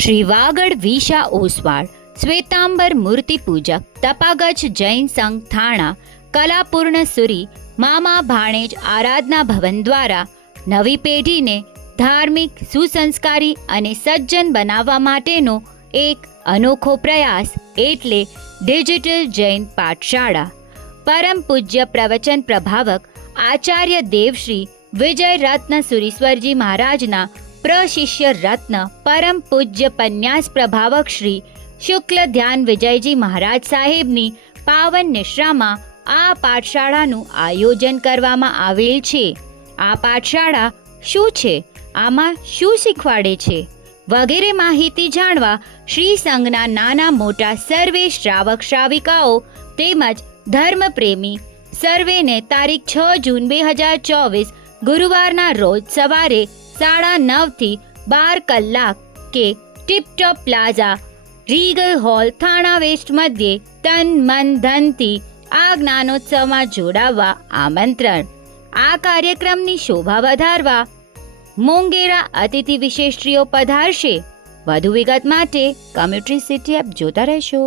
શ્રી વાગડ વિશા ઓસવાળ શ્વેતાંબર મૂર્તિ પૂજક તપાગચ્છ જૈન સંઘ થાણા કલાપૂર્ણ સુરી મામા ભાણેજ આરાધના ભવન દ્વારા નવી પેઢીને ધાર્મિક, સુસંસ્કારી અને સજ્જન બનાવવા માટેનો એક અનોખો પ્રયાસ એટલે ડિજિટલ જૈન પાઠશાળા. પરમ પૂજ્ય પ્રવચન પ્રભાવક આચાર્ય દેવશ્રી વિજય રત્ન સુરીશ્વરજી મહારાજના પ્રશિષ્ય રત્ન પરમ પૂજ્ય પન્યાસ પ્રભાવક શ્રી શુક્લ ધ્યાન વિજયજી મહારાજ સાહેબની પાવન નિશ્રામાં આ પાઠશાળાનું આયોજન કરવામાં આવેલ છે. આ પાઠશાળા શું છે, આમાં શું શીખવાડે છે વગેરે માહિતી જાણવા શ્રી સંઘના નાના મોટા સર્વે શ્રાવક શ્રાવિકાઓ તેમજ ધર્મપ્રેમી સર્વેને તારીખ 6 જૂન 2024 ગુરુવારના રોજ સવારે 9:30 થી 12 કલાક કે ટીપટોપ પ્લાઝા રીગલ હોલ થાણા વેસ્ટ મધ્યે તન મન ધનથી આ જ્ઞાનોત્સવમાં જોડાવવા આમંત્રણ. આ કાર્યક્રમની શોભા વધારવા મોંઘેરા અતિથિ વિશેષશ્રીઓ પધારશે. વધુ વિગત માટે કમ્યુનિટી સિટી એપ જોતા રહેશો.